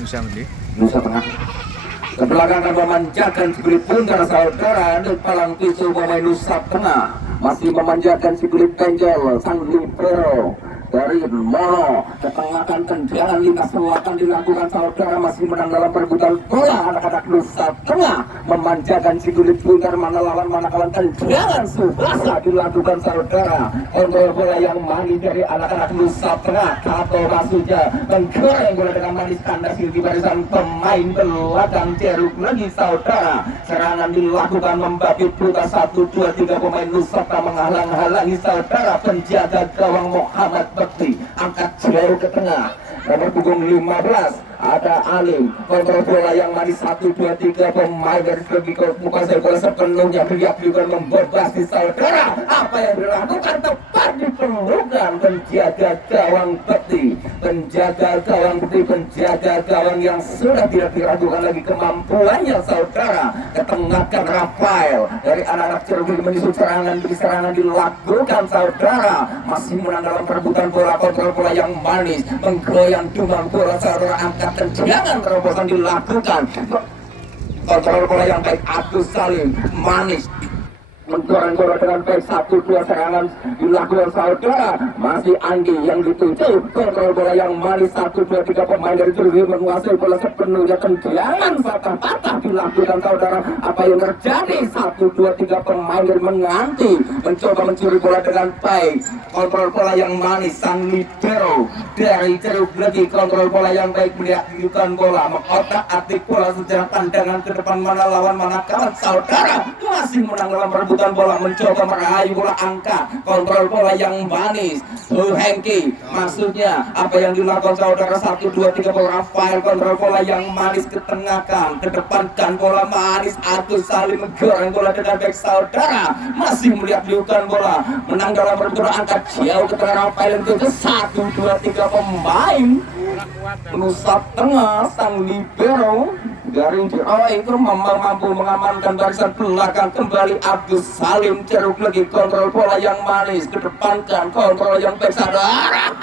Nusa Tengah. Ke belakang akan memanjakan si kulit bundar saudara dan palang pisau pemain Nusa Tengah masih memanjakan si kulit penjel sang libero dari Mono. Ketengahkan tendangan lintas selatan dilakukan saudara, masih menang dalam perebutan bola anak-anak Nusa Tengah memanjakan si kulit bundar, mana lawan mana kawan. Tendangan Subasa dilakukan saudara, kontrol bola yang manis dari anak-anak Nusa Tengah. Kato maksudnya menggoreng bola dengan manis kandas di barisan pemain belakang. Jeruk lagi saudara, serangan dilakukan membabi buta 1, 2, 3 pemain Nusa Tengah menghalang-halangi saudara. Penjaga gawang Muhammad Bekti angkat jauh ke tengah, nomor punggung 15 ada Alim. Kontrol bola yang manis 1, 2, 3 pemain dari segi menguasai bola sepenuhnya. Riak-riak membebas di saudara. Apa yang dilakukan tepat diperlukan penjaga gawang Bekti, penjaga gawang Bekti, penjaga gawang yang sudah tidak diragukan lagi kemampuannya saudara. Ketengahkan Rafael dari anak-anak Cirebon menyusul serangan demi serangan dilakukan saudara, masih menang dalam perebutan bola. Kontrol bola yang manis menggoyang dumang bola saudara, angkat tendangan terobosan dilakukan. Kontrol bola yang baik Agus Salim manis mendorong bola dengan baik. 1, 2 serangan dilakukan saudara, masih Andi yang dituju. Kontrol bola yang manis 1, 2, 3 pemain dari Cirebon menguasai bola sepenuhnya. Tendangan patah-patah dilakukan saudara. Apa yang terjadi? 1, 2, 3 pemain dari menganti mencoba mencuri bola dengan baik. Kontrol bola yang manis sang libero dari Cirebon lagi. Kontrol bola yang baik melihatkan bola, mengotak-atik bola sejarah tandangan ke depan, mana lawan mana kawan saudara. Masih menang dalam perebutan bola, mencoba meraih bola angka. Kontrol bola yang manis Hengki maksudnya. Apa yang dilakukan saudara? 1, 2, 3 bola Rafael. Kontrol bola yang manis ketengahkan, kedepankan bola manis. Agus Salim menggoreng bola dengan baik saudara, masih melihat-lihatkan bola, menang dalam perebutan angka jauh ke tengah. Rafael itu 1, 2, 3 pemain Nusa Tengah sang libero garing di awal itu mampu mengamankan barisan belakang. Kembali Agus Salim ceruk lagi, kontrol bola yang manis kedepankan, kontrol yang baik saudara.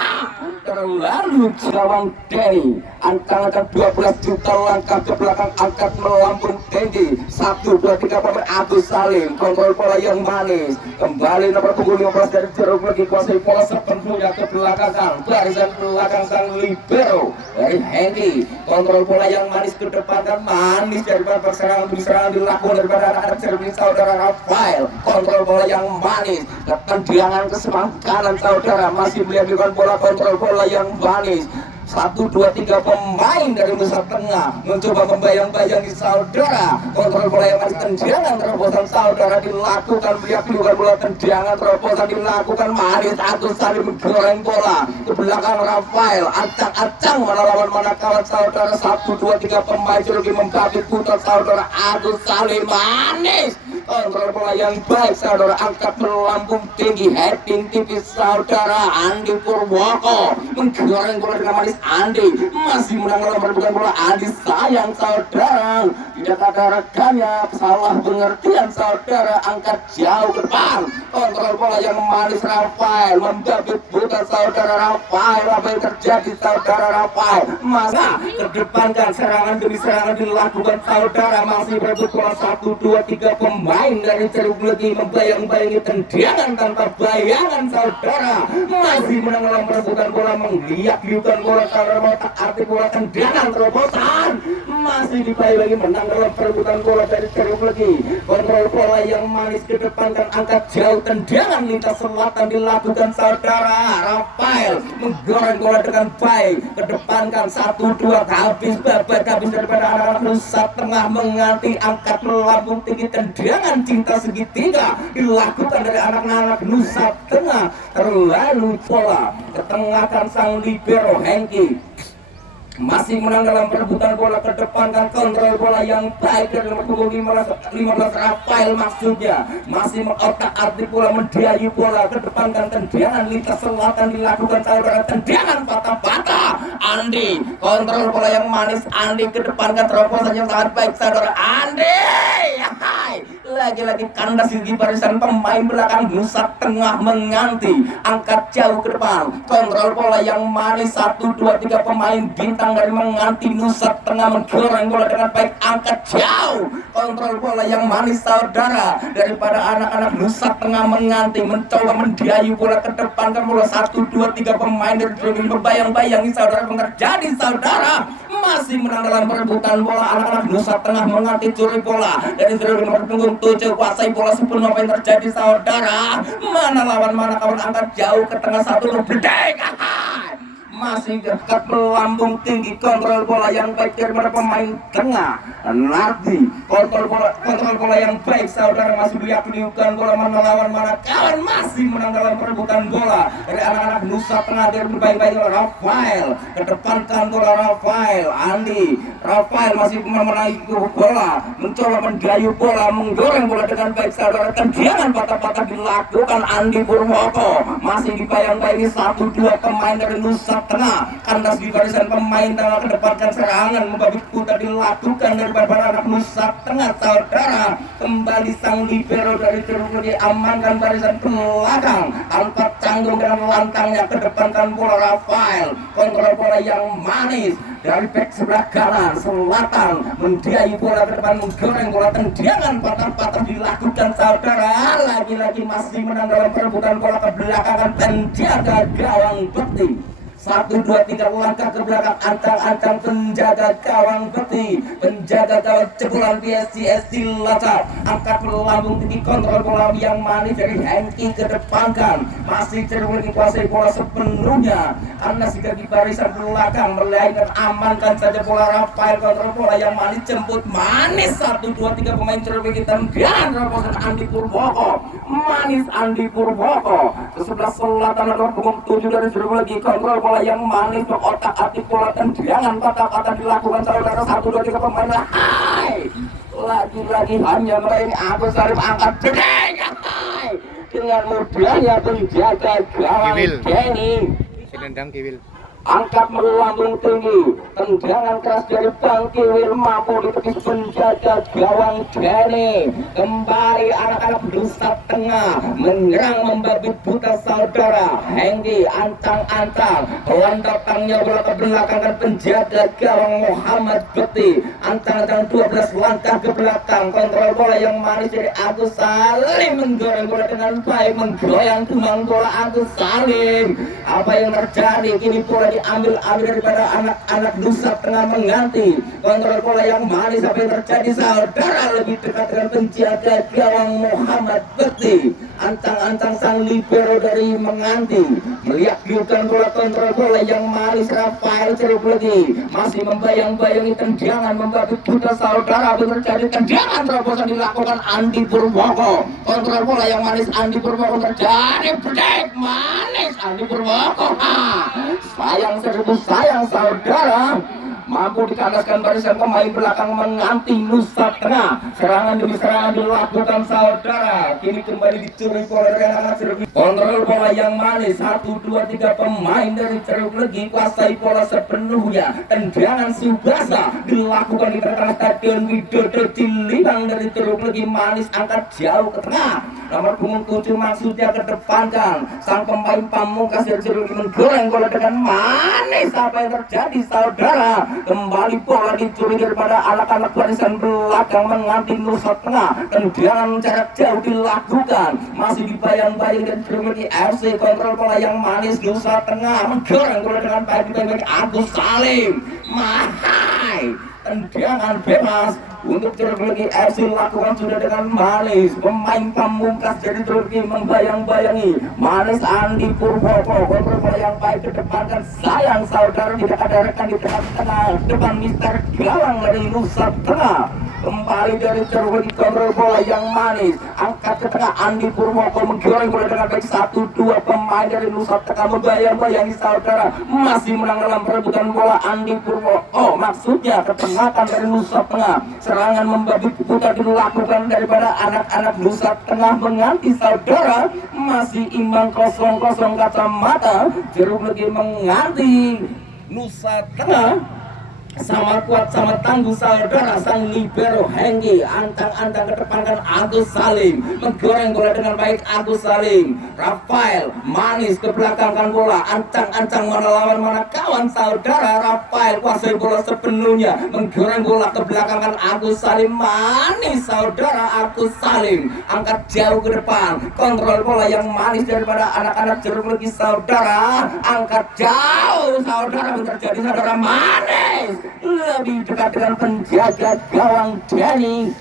Terlalu Jawang Denny angkat 12 juta langkah ke belakang, angkat melambung tinggi. 1, 2, 3 pemain Agus Salim, kontrol bola yang manis. Kembali nomor punggung 15 dari jeruk lagi, kuasai bola sepenuhnya ke belakang, barisan belakang sang libero dari Hendy. Kontrol bola yang manis ke depan kan manis daripada perserangan dilakukan daripada anak-anak Cirebon saudara. Rafael kontrol bola yang manis, tendangan ke sebelah kanan saudara, masih melihat bola. Kontrol bola yang manis 1, 2, 3 pemain dari Nusa Tengah mencoba membayang-bayangi saudara. Kontrol bola yang manis, tendangan terobosan saudara dilakukan. Melihat bola, tendangan terobosan dilakukan manis. Agus Salim menggoreng bola ke belakang. Rafael acang-acang mana lawan mana kawan saudara. 1, 2, 3 pemain Cirebon membabi buta saudara. Agus Salim manis, kontrol bola yang baik saudara, angkat melambung tinggi, heading tipis saudara. Andi Purwoko menggoreng bola dengan manis. Andi masih menang dalam perebutan bola. Andi sayang saudara, tidak ada rekannya, salah pengertian saudara, angkat jauh ke depan. Kontrol bola yang manis. Rafael membabi buta saudara. Rafael, apa yang terjadi saudara? Rafael masa kedepankan, serangan demi serangan dilakukan saudara, masih berebut bola. 1, 2, 3 pemain dari Cirebon lagi membayang-bayangi tendangan tanpa bayangan saudara, masih menang dalam perebutan bola. Melihat-lihatkan bola saudara, otak arti bola, tendangan terobosan, masih dibayang-bayangi menang dalam perebutan bola dari Cirebon lagi. Kontrol bola yang manis ke depan dan angkat jauh, tendangan lintas selatan dilakukan saudara. Rafael menggoreng bola dengan baik, kedepankan 1, 2 habis babat habis daripada anak-anak Nusa Tengah menganti, angkat melambung tinggi. Tendangan cinta segitiga dilakukan dari anak-anak Nusa Tengah. Terlalu bola ketengahkan sang libero Hengki, masih menang dalam perebutan bola. Kedepankan kontrol bola yang baik dari nomor punggung 15 Rafael maksudnya, masih mengotak-atik bola, mendiayu bola. Kedepankan tendangan lintas selatan dilakukan saudara, tendangan patah-patah. Andi kontrol bola yang manis. Andi kedepankan terobosan yang sangat baik saudara. Andi lagi-lagi kandas di barisan pemain belakang Nusa Tengah menganti angkat jauh ke depan, kontrol bola yang manis 1, 2, 3 pemain bintang dari menganti Nusa Tengah menggoreng bola dengan baik, angkat jauh, kontrol bola yang manis saudara daripada anak-anak Nusa Tengah menganti mencoba mendiayu bola ke depan ke bola 1, 2, 3 pemain dari Droging berbayang-bayangi saudara terjadi saudara masih menang dalam perebutan bola anak-anak Nusa Tengah menganti curi bola dari Droging nomor punggung 7 kuasai bola sepenuh apa yang terjadi saudara, mana lawan mana kawan, angkat jauh ke tengah 1 bedek masih dekat melambung tinggi, kontrol bola yang baik dari pemain tengah Nardi, kontrol bola yang baik saudara masih dilakukan bola mana lawan mana kawan, masih menang dalam perebutan bola dari anak-anak Nusa Tengah dari berbaik-baik Rafael kedepankan bola Rafael masih memenaiki bola, mencoba menggayuh bola, menggoreng bola dengan baik saudara, tendangan patah-patah dilakukan Andi Purwoko masih dibayang-bayangi 1, 2 pemain dari Nusa Tengah, kandas di barisan pemain tengah kedepankan serangan membabi buta dilakukan dari anak Nusa Tengah saudara, kembali sang libero dari Curug diamankan barisan belakang tanpa canggung dengan lantangnya kedepankan bola Rafael, kontrol bola yang manis dari back sebelah kanan selatan mendiayu bola ke depan, menggoreng bola, tendangan patah-patah dilakukan saudara, lagi-lagi masih menang dalam perebutan bola ke belakangan penjaga gawang Bekti 1, 2, 3 langkah ke belakang, ancang-ancang penjaga gawang Bekti, penjaga gawang cebulan PSCS Cilacap, angkat melambung tinggi, kontrol bola yang manis dari Hengki kedepankan, masih cenderung dikuasai bola sepenuhnya karena jika di barisan belakang melainkan amankan saja bola Rafael, kontrol bola yang manis jemput manis 1, 2, 3 pemain cenderung tendangan terobosan Andi Purwoko, manis Andi Purwoko ke sebelah selatan nomor punggung 7 dari cenderung lagi, kontrol bola yang manis otak-atik bola, tendangan patah-patah dilakukan saudara 1, 2, 3 pemain lagi-lagi hanya ini Agus Salim angkat jedeng dengan mudahnya penjaga gawang Denny Selendang Kiwil angkat melambung tinggi, tendangan keras dari Bang Kiwil mampu ditepis penjaga gawang Denny, kembali anak-anak Nusa Tengah menyerang membabi buta saudara, Hengki ancang-ancang pelan datangnya bola ke belakang dan penjaga gawang Muhammad Bekti ancang-ancang 12 langkah ke belakang, kontrol bola yang manis dari Agus Salim menggoreng bola dengan baik, menggoyang tumang bola Agus Salim, apa yang terjadi kini bola diambil daripada anak-anak Nusa Tengah menganti, kontrol bola yang manis, apa yang terjadi saudara, lebih dekat dengan penjaga gawang Muhammad Bekti, ancang-ancang sang libero dari menganti melihat bola, kontrol bola yang manis Rafael Ceruk lagi masih membayang-bayangi tendangan membabi buta saudara, apa yang terjadi, tendangan terobosan dilakukan Andi Purwoko, kontrol bola yang manis Andi Purwoko terjadi bedek manis Andi Purwoko, sayang saudara mampu dikandaskan barisan pemain belakang menganti Nusa Tengah, serangan demi serangan dilakukan saudara, kini kembali dicuri bola dari anak Ceruk, kontrol bola yang manis 1, 2, 3 pemain dari Ceruk Legi kuasai bola sepenuhnya, tendangan Subasa dilakukan di tengah stadion Widodo Ciliwang dari Ceruk Legi manis, angkat jauh ke tengah nomor punggung 7 maksudnya kedepankan sang pemain pamungkas dari Ceruk Legi menggoreng bola dengan manis, apa yang terjadi saudara, kembali bola dicuri daripada anak-anak barisan belakang menganti Nusa Tengah, tendangan jarak jauh dilakukan masih dibayang-bayang dan Droging FC, kontrol bola yang manis Nusa Tengah menggoreng bola dengan baik bagi Agus Salim, mahai tendangan bebas untuk Droging FC lakukan sudah dengan manis, pemain pamungkas dari Droging membayang-bayangi manis Andi Purwoko, kontrol bola yang baik ke depan dan sayang saudara tidak ada rekan di tengah depan Mister Gawang dari Nusa Tengah, kembali dari Droging kontrol bola yang manis, angkat ke tengah Andi Purwoko menggoreng bola dengan baik 1, 2 pemain dari Nusa Tengah membayang-bayangi saudara masih menang dalam perebutan bola Andi Purwoko, maksudnya ketengahkan dari Nusa Tengah, serangan membabi buta dilakukan daripada anak-anak Nusa Tengah menganti saudara, masih imbang 0-0 kacamata Ceruk Legi menganti Nusa Tengah sama kuat sama tangguh saudara sang libero Hengki, antang-antang kedepankan Agus Salim, menggoreng bola dengan baik Agus Salim. Rafael manis ke belakangkan bola, ancang-ancang mana lawan mana kawan saudara. Rafael kuasai bola sepenuhnya, menggoreng bola ke belakangkan Agus Salim, manis saudara. Agus Salim angkat jauh ke depan, kontrol bola yang manis daripada anak-anak Jeruk Legi saudara, angkat jauh saudara, terjadi saudara manis lebih dekat dengan penjaga gawang Denny,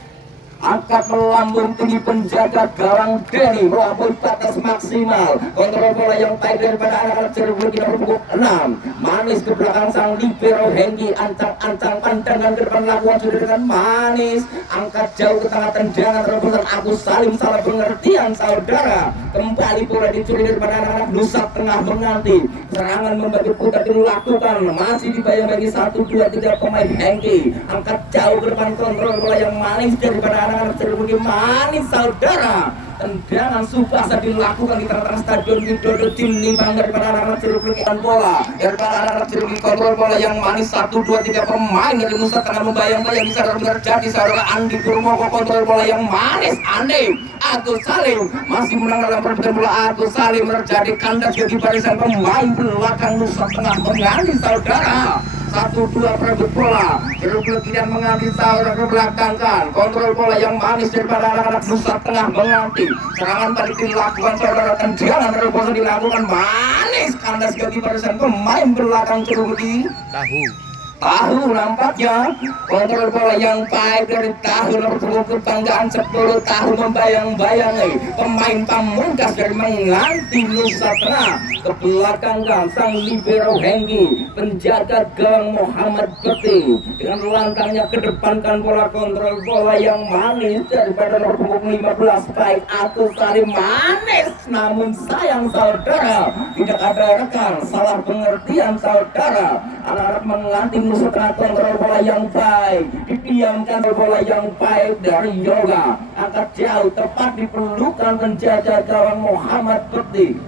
angkat melambung tinggi penjaga gawang Denny, melampaui batas maksimal, kontrol bola yang baik daripada anak-anak Jeruk Legi nomor punggung 6, manis ke belakang sang libero Hengki, ancang-ancang pandangan ke depan lakukan sudah dengan manis, angkat jauh ke tengah tendangan terobosan Agus Salim, salah pengertian saudara, kembali bola dicuri daripada anak-anak Nusa Tengah menanti, serangan membagi putar dilakukan, masih dibayang-bayangi 1, 2, 3 pemain Hengki, angkat jauh ke depan, kontrol bola yang manis daripada anak-anak Jeruk Legi, manis saudara, tendangan Subasa dilakukan di tengah-tengah stadion Widodo, timbang daripada anak-anak Jeruk Legi, bola daripada anak-anak Jeruk Legi, kontrol bola yang manis 1, 2, 3 pemain dari Nusa Tengah membayang-bayang bisa terjadi saudara. Andi Purmoko kontrol bola yang manis, Andi Agus Salim masih menang dalam perebutan bola. Agus Salim terjadi kandas bagi barisan pemain belakang Nusa Tengah menganti saudara. 1, 2 perebut bola, Jeruk Legi dan menganti saudara ke belakang kan, kontrol bola yang manis daripada anak-anak Nusa Tengah menganti, serangan balik dilakukan saudara, tendangan terobosan dilakukan manis, kandas bagi barisan pemain belakang Jeruk Legi. Tahu nampaknya kontrol bola yang baik dari Tahu nomor punggung kebanggaan 10 Tahu membayang-bayangi pemain pamungkas dari menganti Nusa Tengah ke belakang gang sang libero Hengki, penjaga gawang Muhammad Bekti dengan lantangnya kedepankan bola, kontrol bola yang manis daripada nomor punggung 15 baik Agus Salim, manis namun sayang saudara tidak ada rekan, salah pengertian saudara, anak-anak menganti Nusa Tengah, kontrol bola yang baik didiamkan, bola yang baik dari Yoga, angkat jauh tepat diperlukan penjaga gawang Muhammad Bekti,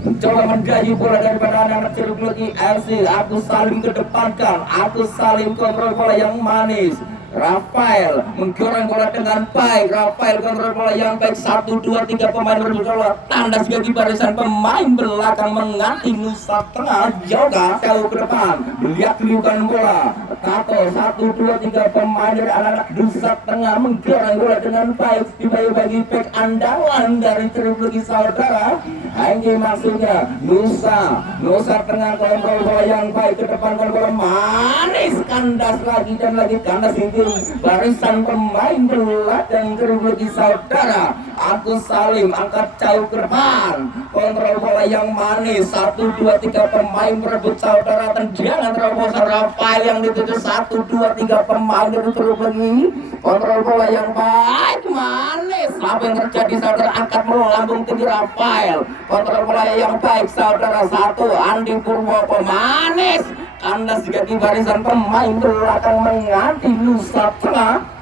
mencoba menggaji bola daripada anak-anak Jeruk Legi FC. Agus Salim kedepankan, Agus Salim kontrol bola yang manis, Rafael menggoreng bola dengan baik, Rafael kontrol bola yang baik, 1, 2, 3 pemain berbola, tandas bagi barisan pemain belakang menganti Nusa Tengah, Yoga jauh ke depan melihat liukan bola, Tato 1, 2, 3 pemain dari anak-anak Nusa Tengah menggoreng bola dengan baik, dibagi-bagi back andalan dari Jeruk Legi saudara. Hengki maksudnya Nusa Tengah kontrol bola yang baik ke depan, bola manis, kandas lagi dan lagi kandas ini barisan pemain belakang Jeruk Legi saudara. Agus Salim angkat jauh ke depan, kontrol bola yang manis, 1, 2, 3 pemain berebut saudara, tendangan terobosan Rafael yang dituju 1, 2, 3 pemain dari Jeruk Legi, kontrol bola yang baik, manis, apa yang terjadi saudara, angkat melambung tinggi Rafael, kontrol bola yang baik saudara, 1 Andi Purmoko, manis kandas juga di barisan pemain belakang menganti Nusa Tengah.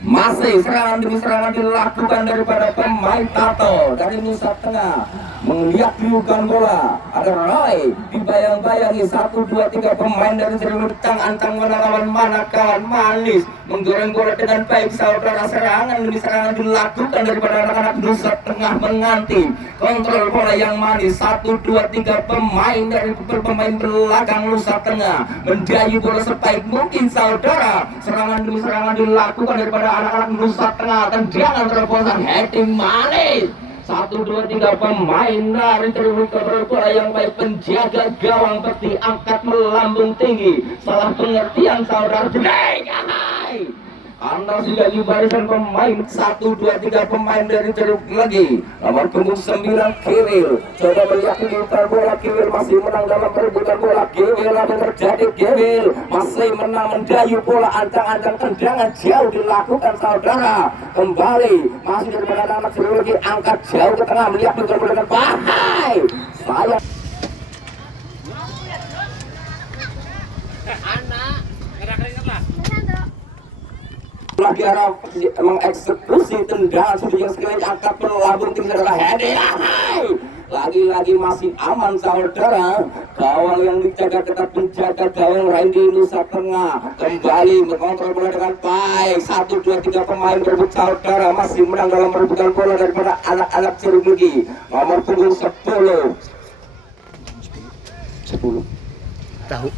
Masih serangan demi serangan dilakukan daripada pemain Tato dari Nusa Tengah, melihat liukan bola, ada Roy dibayang-bayangi 1, 2, 3 pemain dari Jeruk Legi, antang mana lawan mana kawan, manis menggoreng bola dengan baik saudara, serangan demi serangan dilakukan daripada anak-anak Nusa Tengah menganti, kontrol bola yang manis, 1, 2, 3 pemain dari pemain belakang Nusa Tengah mendayu bola sebaik mungkin saudara, serangan demi serangan dilakukan daripada anak-anak Nusa Tengah, tendangan terobosan heading manis, 1, 2, 3 pemain dari Jeruk Legi kontrol bola yang baik, penjaga gawang Bekti angkat melambung tinggi, salah pengertian saudara, Anda sudah di barisan pemain 1, 2, 3 pemain dari Jeruk Legi nomor punggung 9 Kiwil, coba melihat liukan bola, Kiwil masih menang dalam perebutan bola, Kiwil apa yang terjadi, Kiwil masih menang mendayu bola, ancang-ancang tendangan jauh dilakukan saudara, kembali masih daripada anak Jeruk Legi, angkat jauh ke tengah melihat liukan bola dengan bahai, saya lagi arah mengeksekusi tendangan sudah sekali angkat melambung tinggi saudara, heading lagi-lagi masih aman saudara. Gawang yang dijaga ketat menjaga gawang Randy Nusa Tengah kembali mengontrol bola dengan baik. 1, 2, 3 pemain berebut saudara, masih menang dalam perebutan bola daripada anak-anak Ciremudi. Nomor punggung 10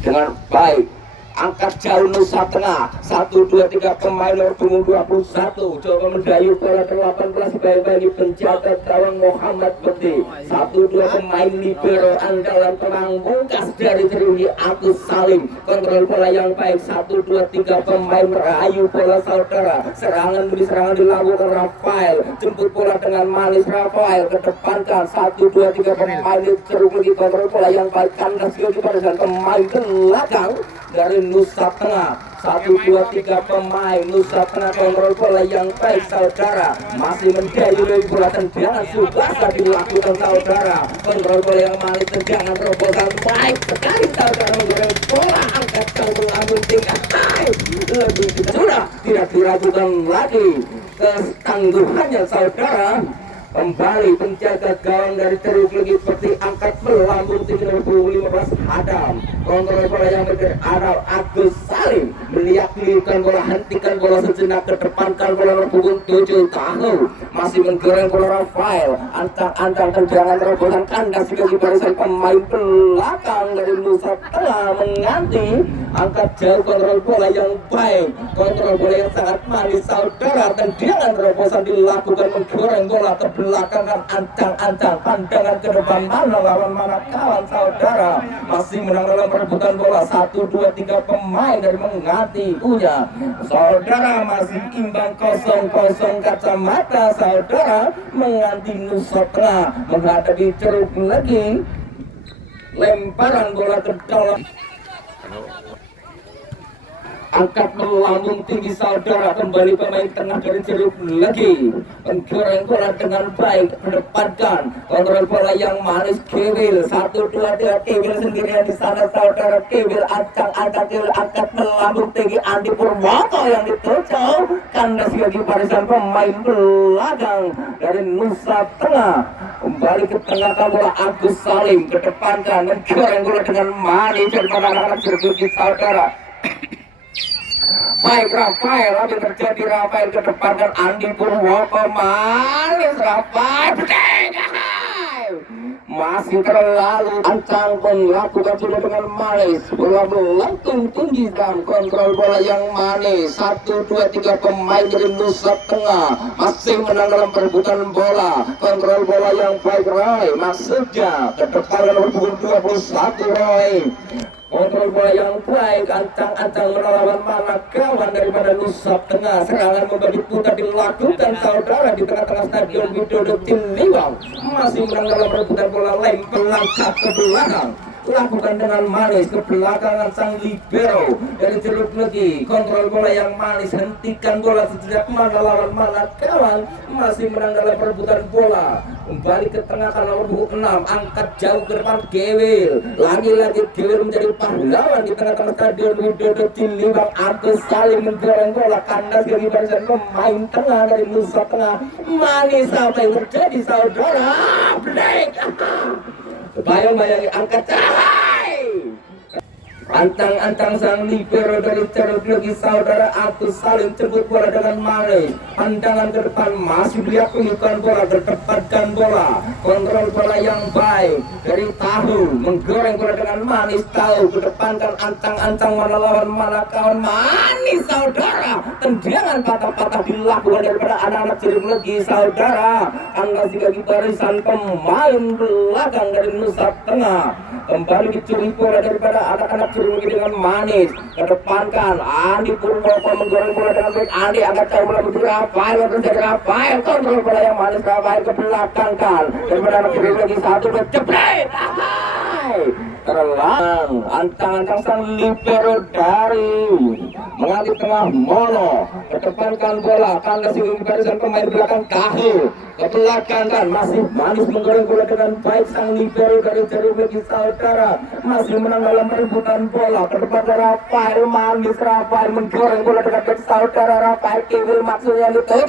dengan baik angkat jauh Nusa Tengah. 1, 2, 3 pemain nomor punggung 21 coba mendayu bola ke 18 bagi penjaga gawang Muhammad Bekti. 1, 2 pemain libero andalan pemangkas dari Ciremudi Agus Salim kontrol bola yang baik. 1, 2, 3 pemain merayu bola saudara. Serangan demi serangan dilakukan Rafael, jemput bola dengan manis Rafael kedepankan. 1, 2, 3 pemain Ciremudi kontrol bola yang baik kandas pada pemain belakang dari Nusa Tengah. 1, 2, 3 pemain Nusa Tengah kontrol bola yang baik saudara, masih mendayu bola tendangan subasa dilakukan saudara. Kontrol bola yang manis, tendangan terobosan baik sekali saudara, menggoreng bola angkat jauh melambung tingkat naik. Lebih sudah tidak diragukan lagi ketangguhannya saudara. Kembali penjaga gawang dari Ciremudi seperti angkat melambung tinggi nomor 15 Adam. Kontrol bola yang bergerak Adam Agus Salim melihat-lihatkan bola, hentikan bola sejenak, kedepankan bola nomor punggung 7 Tahu, masih menggoreng bola Rafael, antang-antang tendangan terobosan kandas bagi barisan pemain belakang dari Nusa Tengah mengganti angkat jauh. Kontrol bola yang baik, kontrol bola yang sangat manis saudara, tendangan terobosan dilakukan menggoreng bola ke belakang dan ancang-ancang pandangan ke depan, mana lawan mana kawan saudara, masih menang dalam perebutan bola. 1, 2, 3 pemain dari mengganti punya saudara, masih imbang 0-0 kacamata saudara. Mengganti Nusa Tengah menghadapi Ciremudi lagi, lemparan bola ke dalam angkat melambung tinggi saudara. Kembali pemain tengah dari Ciremudi lagi menggoreng bola dengan baik, mendepankan kontrol bola yang manis Kewil. 1, 2, 3 Kewil sendirian di sana saudara. Kewil ancang-ancang, Kewil angkat melambung tinggi. Andi Purwoto yang ditutup kandas bagi barisan pemain belakang dari Nusa Tengah. Kembali ke tengah bola Agus Salim kedepankan menggoreng bola dengan manis daripada anak-anak Ciremudi saudara. Baik Rafael, apa yang terjadi? Rafael ke depan dan Andi Purwoto manis Rafael masih terlalu ancang melakukan sudah dengan manis. Bola melengkung tinggi dalam kontrol bola yang manis. 1, 2, 3 pemain dari Nusa Tengah masih menang dalam perebutan bola. Kontrol bola yang baik Roy maksudnya ke depan nomor punggung 21 Roy. Kontrol bola yang baik, ancang-ancang melawan mana kawan daripada Nusa Tengah. Serangan membagi putar dilakukan saudara di tengah-tengah stadion Widodo Timiwang. Masih menang dalam perebutan bola, lempar langkah ke belakang, lakukan dengan manis ke belakang sang libero dari Ciremudi. Kontrol bola yang manis, hentikan bola sejak mana lawan mana kawan. Masih menang dalam perebutan bola. Kembali ke tengah karena nomor 6 angkat jauh ke depan Kewil. Lagi-lagi Kewil menjadi pahlawan di tengah-tengah stadion Widodo Timiwang. Agus Salim menggoreng bola kandas bagi barisan pemain tengah dari Nusa Tengah. Manis apa yang terjadi saudara? Break. Bayang-bayangi angkat cahaya. Antang-antang sang libero dari Ciremudi saudara Agus Salim jemput bola dengan manis. Pandangan ke depan masih dilakukan bola, terdepatkan bola. Kontrol bola yang baik dari Tahu, menggoreng bola dengan manis. Tahu kedepankan antang-antang mana lawan mana kawan, manis saudara. Tendangan patah-patah dilakukan daripada anak-anak Ciremudi saudara. Angkat bagi barisan pemain belakang dari Nusa Tengah. Kembali dicuri bola daripada anak-anak Ciremudi dengan manis. Kedepankan Andi Purwoto menggoreng bola dengan baik. Andi agak jauh melalui Rafael, terjadi Rafael kontrol bola yang manis. Rafael ke belakang kan daripada anak Ciremudi 1 berjepret. Terlang antang-antang sang libero dari mengalih tengah Mono. Kedepankan bola kandas di barisan pemain belakang Tahu. Ke belakang kan masih manis menggoreng bola dengan baik sang libero dari Ciremudi saudara. Masih menang dalam perebutan bola. Ke depan Rafael manis, Rafael menggoreng bola dengan baik saudara. Rafael Kewil maksudnya itu.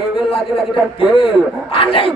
Kewil lagi-lagi dan Kewil. Aneh,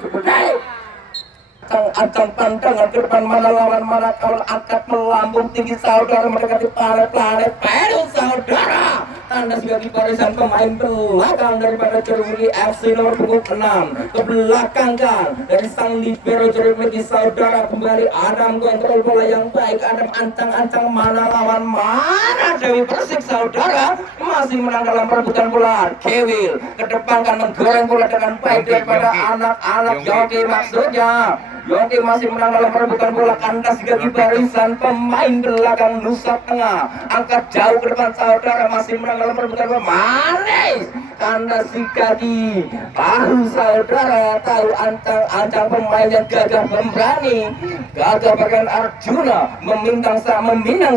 ancang-ancang pandangan ke depan mana lawan mana kawan angkat melambung tinggi saudara mendekati planet Peru saudara. Tanda sebagai barisan pemain belakang daripada Cerwigi FC nomor punggung 6 ke belakang kan dari sang libero Cerwigi saudara. Kembali Adam kontrol bola yang baik. Adam ancang-ancang mana lawan mana Dewi Persik saudara, masih menang dalam perebutan bola. Kewil ke depan kan menggoreng bola dengan baik daripada anak-anak Yogi maksudnya. Yogi masih menang dalam perebutan bola. Kandas gigi barisan pemain belakang Nusa Tengah angkat jauh ke depan saudara, masih menang dalam perebutan bola. Manis kandas gigi tahu saudara, tahu ancang-ancang pemain yang gagah memberani. Gagah bagian Arjuna meminang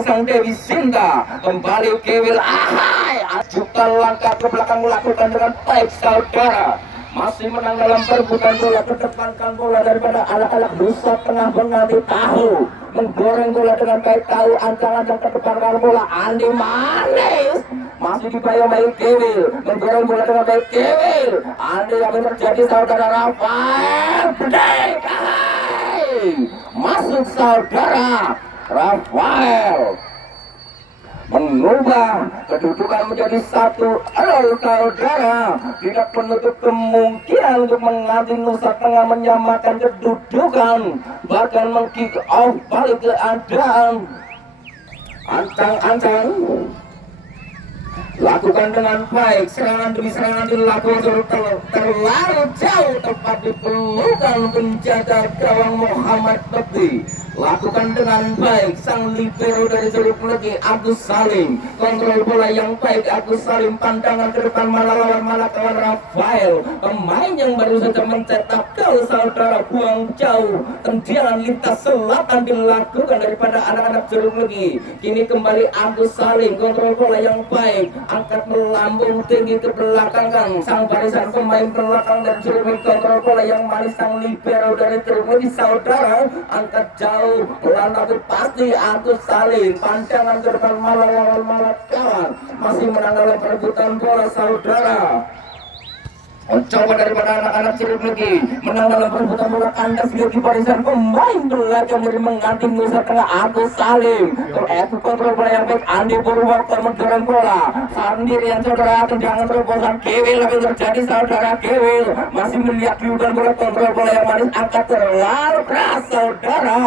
sang Dewi Sinta. Kembali Kewil ahai ajukan langkah ke belakang melakukan dengan baik saudara, masih menang dalam perebutan bola. Kedepankan bola daripada anak-anak Nusa Tengah mengambil tahu menggoreng bola dengan baik. Tahu ancang-ancang kedepankan bola. Andi Manis masih dipayung baik Kewil menggoreng bola dengan baik. Kewil Andi yang terjadi saudara. Rafael Bedek masuk saudara. Rafael mengubah kedudukan menjadi 1-0 saudara. Tidak menutup kemungkinan untuk menganti Nusa Tengah menyamakan kedudukan, bahkan meng-kick off balik keadaan. Ancang-ancang lakukan dengan baik, serangan demi serangan dilakukan terlalu jauh, tepat di pelukan penjaga gawang Muhammad Bekti. Lakukan dengan baik sang libero dari Jeruk Legi Agus Salim, kontrol bola yang baik Agus Salim, pandangan ke depan mana lawan mana kawan. Rafael pemain yang baru saja mencetak gol saudara, buang jauh tendangan lintas selatan dilakukan daripada anak-anak Jeruk Legi. Kini kembali Agus Salim, kontrol bola yang baik, angkat melambung tinggi ke belakang kan sang barisan pemain belakang dan Jeruk Legi. Kontrol bola yang manis sang libero dari Jeruk Legi saudara, angkat jauh pelan tapi pasti Agus Salim, pandangan ke depan malah kawan, masih menang dalam perebutan bola saudara. Coba daripada anak-anak Jeruk Legi menang dalam perebutan bola. Kandas gigi barisan pemain belakang dari mengganti Nusa Tengah Agus Salim. Kontrol bola yang baik Andi Purwoko mendorong bola sendirian saudara, tendangan terobosan Kewil yang terjadi saudara. Kewil masih melihat liukan bola, kontrol bola yang manis angkat terlalu keras saudara.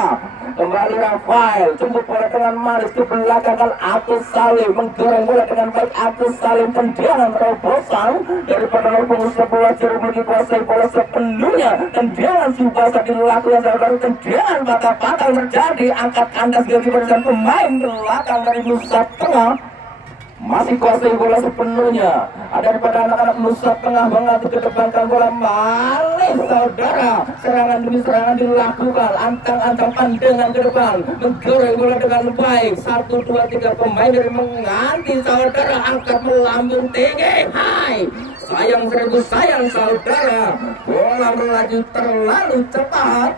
Kembali Rafael jemput bola dengan manis ke belakang kan Agus Salim menggoreng bola dengan baik. Agus Salim tendangan terobosan daripada bola Jeruk Legi kuasai bola sepenuhnya. Tendangan subasa dilakukan saudara, tendangan patah-patah terjadi, angkat kandas gigi barisan pemain belakang dari Nusa Tengah, masih kuasai bola sepenuhnya. Ada daripada anak-anak Nusa Tengah mengatur ke depan bola. Malis saudara, serangan demi serangan dilakukan, antang-antang pandangan ke depan menggoreng bola dengan baik. 1, 2, 3 pemain dari menganti saudara, angkat melambung tinggi hai. Sayang seribu sayang saudara, bola melaju terlalu cepat.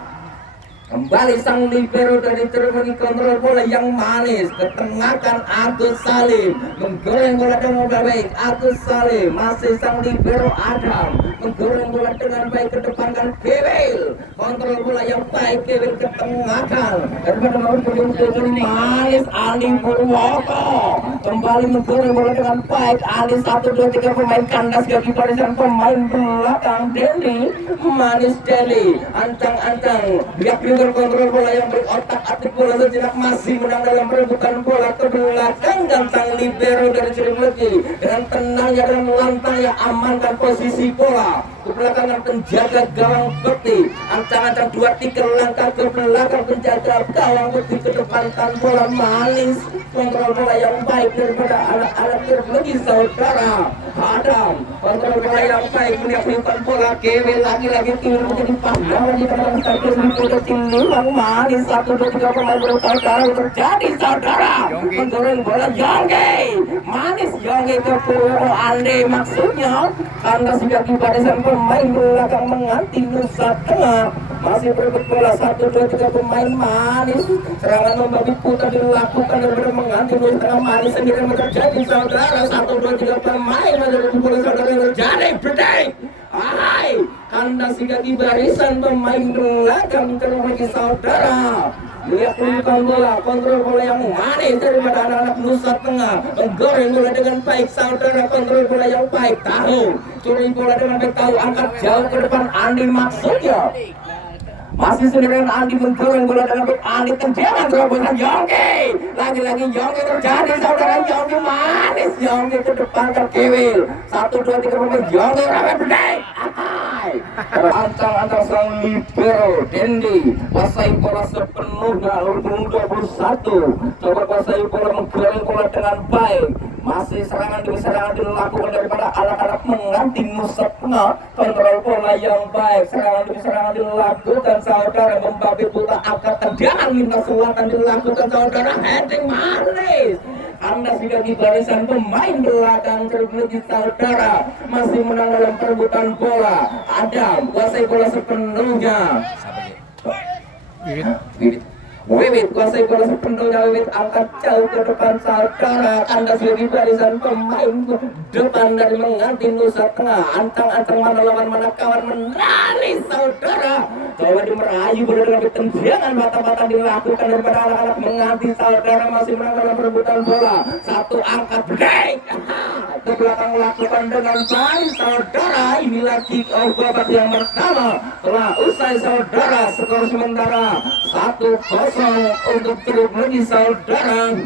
Kembali sang libero dari Jeruk Legi, kontrol bola yang manis, ketengahkan Agus Salim, menggoreng bola dengan baik. Agus Salim masih sang libero Adam, menggoreng bola dengan baik ke depan kan Kewil, kontrol bola yang baik. Kewil ketengahkan daripada mau berjumpa manis Ali Purwoko, kembali menggoreng bola dengan baik. Ali 1, 2, 3 pemain kandas gigi barisan pemain belakang Dendi manis. Deli ancang-ancang biak kontrol bola yang berotak-atik bola sejenak, masih menang dalam perebutan bola ke belakang dan sang libero dari Jeruk Legi dengan tenangnya dan lantangnya amankan posisi bola ke belakang dan penjaga gawang Bekti. Ancang-ancang 2-3 langkah ke belakang penjaga gawang Bekti, ke depankan bola manis, kontrol bola yang baik daripada anak-anak Jeruk Legi saudara. Adam kontrol bola yang baik, menyiapkan bola. Kewil lagi-lagi Kewil menjadi pahlawan di tengah stadion Limbang manis. 1, 2, 3 pemain bersaudara terjadi saudara, menggoreng bola Yongge manis. Yongge ke Purwoko Andi maksudnya, karena sudah barisan pemain belakang menganti Nusa Tengah masih berebut bola. 1, 2, 3 pemain manis, serangan membabi putar dilakukan daripada menganti Nusa Tengah manis sendiri terjadi saudara. 1, 2, 3 pemain berebut bola saudara terjadi. Bedek hai kandas di barisan pemain belakang terlebih saudara. Lihat bola, kontrol bola yang manis daripada anak-anak Nusa Tengah. Menggoreng bola dengan baik saudara, kontrol bola yang baik. Tahu, curi bola dengan baik, tahu angkat jauh ke depan. Andi maksudnya masih sendirian. Andi menggoreng bola dengan baik. Andi tendangan terobosan Yongki. Lagi-lagi Yongki terjadi saudara. Yongki manis, Yongki ke depan terkiwil. 1, 2, 3 pemain Yongki ramen bedai. Ancang-ancang sang libero Dendi kuasai bola sepenuhnya. Nomor 21 coba kuasai bola, menggoreng bola dengan baik. Masih serangan demi serangan dilakukan daripada anak-anak menganti Nusa Tengah. Kontrol bola yang baik, serangan demi serangan dilakukan saudara. Membabi buta angkat tendangan lintas selatan dilakukan saudara. Heading manis. Anda sudah di barisan pemain belakang terlebih saudara. Masih menang dalam perebutan bola. Adam kuasai bola sepenuhnya. Wiwit kuasai bola sepenuhnya. Wiwit angkat jauh ke depan saudara. Anda sudah di barisan pemain depan dari menganti Nusa Tengah. Ancang-ancang mana lawan, mana kawan, menarik saudara. Coba dimerayu bola dengan tendangan mata-mata dilakukan daripada anak-anak menganti saudara. Masih menang dalam perebutan bola. Satu angkat break ke belakang lakukan dengan baik saudara. Inilah kick off babak yang pertama telah usai saudara. Skor sementara 1-0 untuk terus lagi saudara.